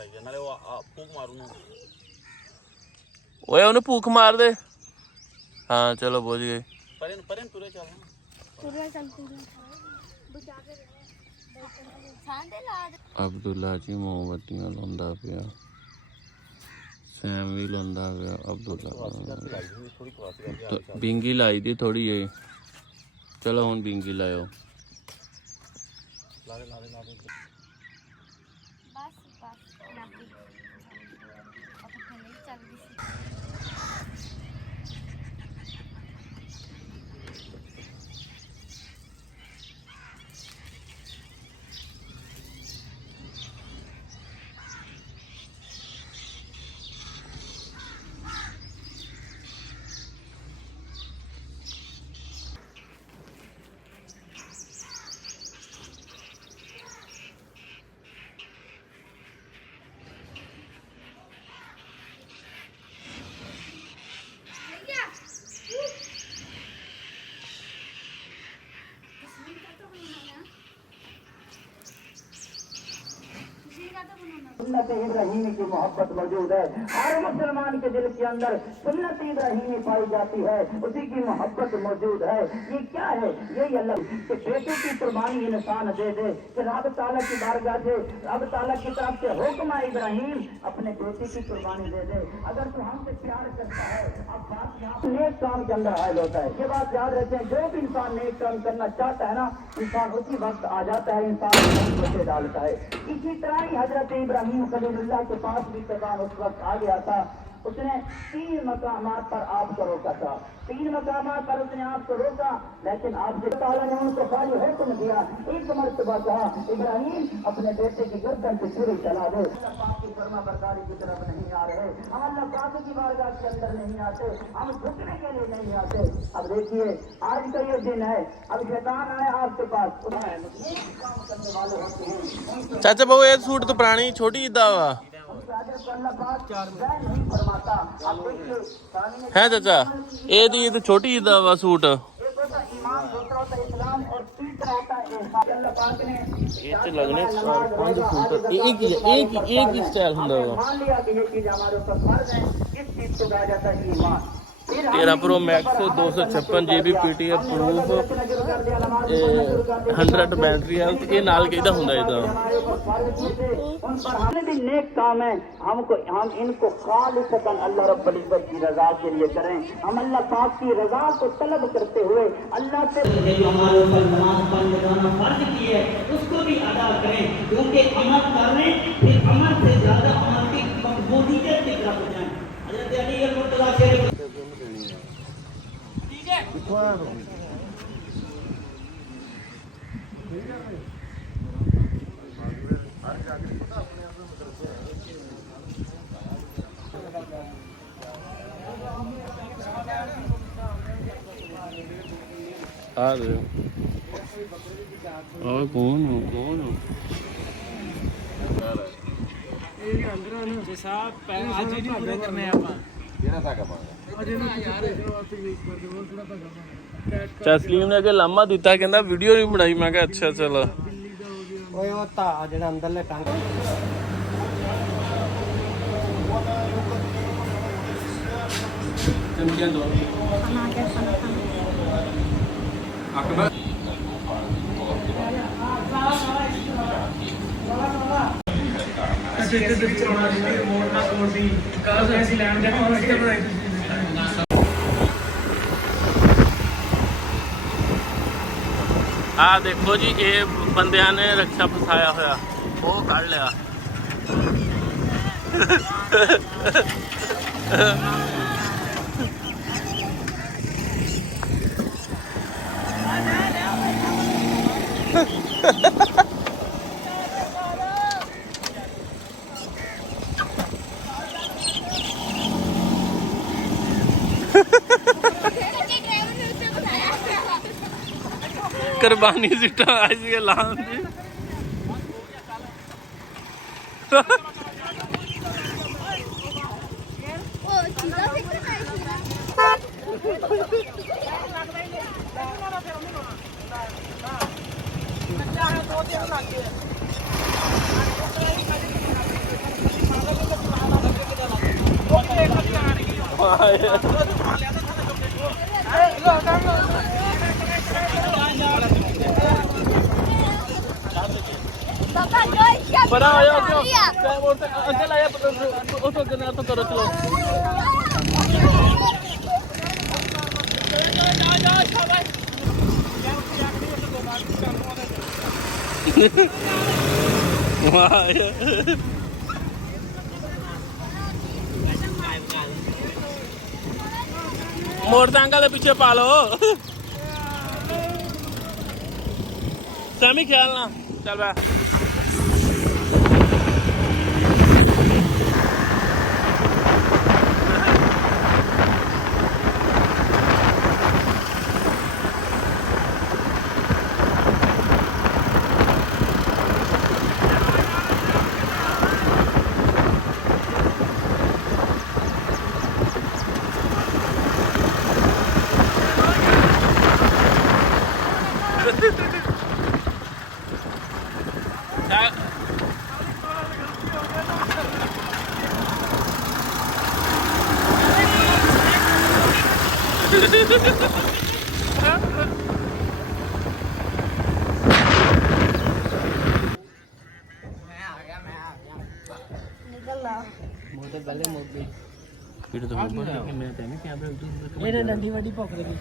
चाहिए नाले वो फूक मारू ना ओए उन्हें भूख मार दे। हाँ चलो पहुंच गए। परेन परेन तुरे चल अब्दुल्ला जी मोमबत्तियां लांदा पिया, सैम भी लांदा पिया। अब्दुल्ला बिंगी लाई दी थोड़ी जी। चलो हुण बिंगी लाओ। ला दे सुन्नत इब्राहीमी की मोहब्बत मौजूद है। हर मुसलमान के दिल के अंदर सुन्नत इब्राहीमी पाई जाती है, उसी की मोहब्बत मौजूद है। ये क्या है? यही अल्लाह के बेटे की कुर्बानी इंसान दे दे कि रब ताला की बारगाह से, रब ताला की तरफ से हुक्म है इब्राहीम अपने बेटे की कुर्बानी दे दे। अगर तू हमसे प्यार करता है, अब बात यहाँ नेक काम के अंदर हायल होता है। ये बात याद रखें, जो भी इंसान नेक काम करना चाहता है ना, इंसान उसी वक्त आ जाता है, इंसान सोचे डालता है। इसी तरह ही हजरत इब्राहीम खलीलुल्लाह के पास भी पैगाम उस वक्त आ गया था। उसने 3 मकामात पर आपको रोका था, 3 मकामात पर उसने आपको रोका, लेकिन आपसे ताला ने उनको खाली हुक्म दिया। एक मर्तबा कहा इब्राहीम अपने बेटे की गर्दन से छुरी चला दो। अल्लाह पाक की फर्मा बरदारी की तरफ नहीं आ रहे, हम अल्लाह पाक की बारगाह के अंदर नहीं आते, हम झुकने के लिए नहीं आते। अब देखिए आज का ये दिन है, अब शैतान आए आपके पास, काम करने वाले होते हैं। चाचा बहु ये सूट तो पुरानी छोटी इदा वा है चाचा, ये दी तो छोटी इदा वा सूट। ये च लगने 4-5 सूट एक ही स्टाइल हुंदा वा। 13 pro max 256 GB PTF proof 100 battery है। ये नाल किहदा हुंदा इदा भी नेक काम है, हम इनको खालिसन अल्लाह रब्बुल इज्जत की रजा के लिए करें। हम अल्लाह पाक की रजा को तलब करते हुए अल्लाह से जो हमारे ऊपर नमाज पढ़ना फर्ज की है उसको भी अदा करें, क्योंकि अमल कर रहे हैं, फिर अमल से ज्यादा अमल की मकबूलियत की तरफ जाएं। हज़रत अली मुर्तज़ा शेर और कौन हो तस्लीम ने के लामा दिता कहंदा वीडियो नहीं बनाई। मैं कहा अच्छा चलो ओए ओ ता जेड़ा अंदरले टंग चमकियां दो अकबर आ देखो जी, ये बंदियां ने रक्षा फसाया होया, वो कढ़ लिया। कुर्बानी सीटा आज के लाम जी ਬੜਾ ਆਇਆ ਉੱਥੇ ਅੱਗੇ ਲਾਇਆ ਉੱਥੋਂ ਅੱਗੇ ਨਾ ਕਰੋ ਚਲੋ मोटरसाइकिल के पीछे पालो सैमी ख्याल ना चल बा ਇਹਨੇ ਡੰਡੀ ਵੱਡੀ ਭੁੱਖ ਲੱਗੀ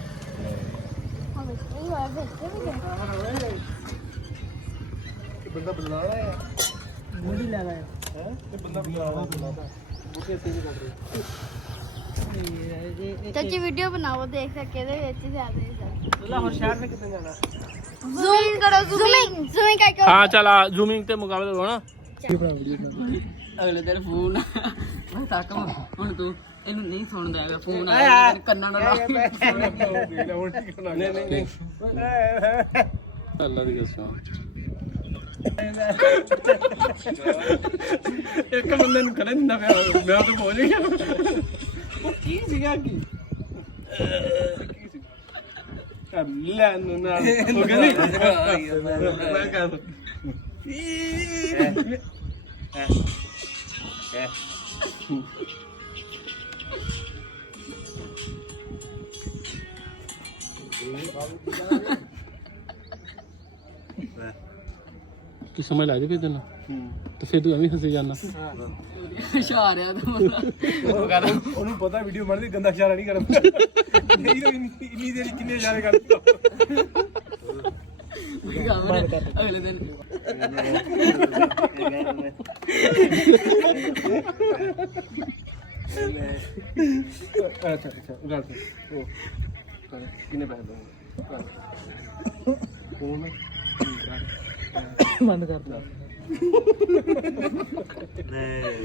ਬੰਦਾ ਬਦਲਾ ਰਿਹਾ ਹੈ ਮੂੰਹ ਲੈ ਆਇਆ ਹੈ ਇਹ ਬੰਦਾ ਬਦਲਾ ਬੁੱਕੇ ਤੇ ਵੀ ਕਰ ਰਿਹਾ ਚਾਚੀ ਵੀਡੀਓ ਬਣਾਓ ਦੇਖ ਸਕੇ ਇਹਦੇ ਵਿੱਚ ਜ਼ਿਆਦਾ ਲਾ ਹੁਣ ਸ਼ਹਿਰ ਨੇ ਕਿੱਥੇ ਜਾਣਾ ਜ਼ੂਮ ਕਰੋ ਜ਼ੂਮਿੰਗ ਕਰ हाँ चल जूमिंग ते मुकाबले हो ना ਅਗਲੇ ਦਿਨ ਫੋਨ ਮੈਂ ਤੱਕ ਹੁਣ ਤੂੰ ਇਹਨੂੰ ਨਹੀਂ ਸੁਣਦਾ ਹੈਗਾ ਫੋਨ ਆਇਆ ਕੰਨਾਂ ਨਾਲ ਨਹੀਂ अल्लाह दी कसम ਇੱਕ ਬੰਦੇ ਨੂੰ ਕਰਨ ਦਿੰਦਾ ਪਿਆ ਮੈਂ ਤਾਂ ਪਹੁੰਚ ਗਿਆ ਉਹ ਕੀ ਸੀਗਾ ਕੀ ਕਰ ਲੈ ਨਾ ਹੋ ਗਿਆ ਨਹੀਂ ਮੈਂ ਕਰ की समझ ला दे तेन तो फिर तू एवं हंसी जाना ਇਸ਼ਾਰਿਆ ਤਾਂ ਉਹਨੂੰ ਪਤਾ ਵੀਡੀਓ ਬਣਦੀ ਗੰਦਾ ਇਸ਼ਾਰਾ ਨਹੀਂ ਕਰਦਾ ਇੰਨੀ ਦੇਰੀ ਕਿੰਨੇ ਇਸ਼ਾਰੇ ਕਰਦਾ ਅਗਲੇ ਦਿਨ ਅੱਛਾ ਗੱਲ ਉਹ ਕਿੰਨੇ ਪੈਸੇ ਦੋ ਫੋਨ ਬੰਦ ਕਰ ਲਾ नहीं